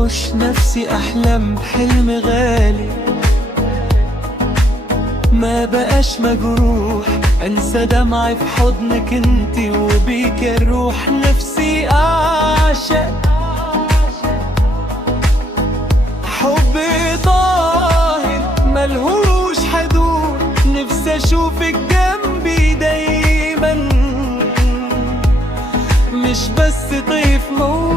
واخش نفسي احلم بحلم غالي، ما بقاش مجروح، انسى دمعي في حضنك انتي وبيك الروح، نفسي اعشق حب طاهر ملهوش حدود، نفسي اشوفك جنبي دايما، مش بس طيف موجود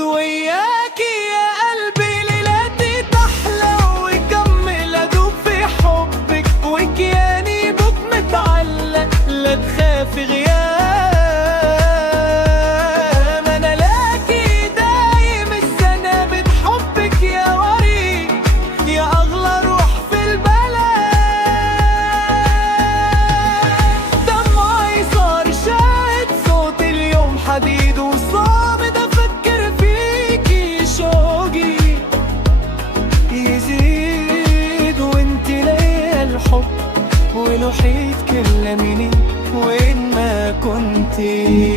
وياكي يا قلبي، ليلاتي تحلى ويكمل ادوب في حبك، وكياني بك متعلق لا تخافي غياب، انا لاكي دايم السنة حبك يا وريد، يا اغلى روح في البلد، دمعي صار شاهد صوت اليوم حديد وصامد، افكر فيكي شوقي يزيد، وانتي ليا الحب ولوحيد كلميني وين ما كنتي.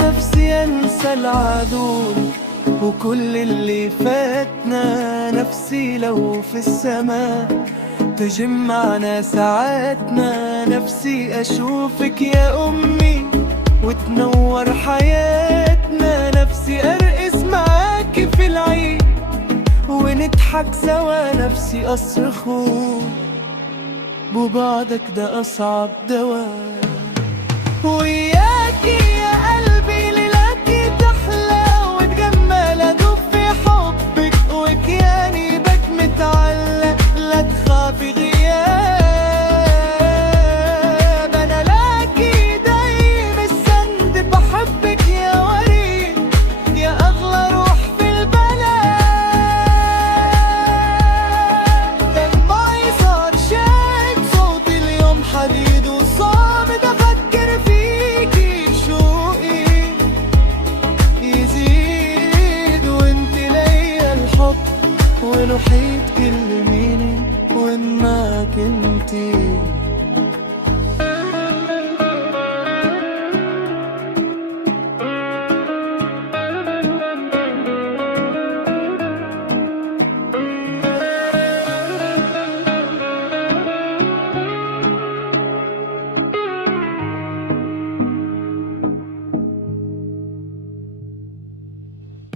نفسي انسى العدول وكل اللي فاتنا، نفسي لو في السماء تجمعنا ساعاتنا، نفسي اشوفك يا امي وتنور حياتنا، نفسي ارقص معاكي في العيد ونضحك سوا، نفسي اصرخ ببعدك ده اصعب دواء، وياكي يا قلبي ليلاتي تحلى وتجمل ادوب في حبك، وكياني بك متعلق لا تخافي غياب، انا لاكي دايم السند بحبك يا وريد، يا اغلى روح في البلد، دمعي صار شاهد صوت اليوم حديد وصامد، افكر فيكي شوقي يزيد، وانتي ليا الحب ولوحيد كلميني وين ما كنتي.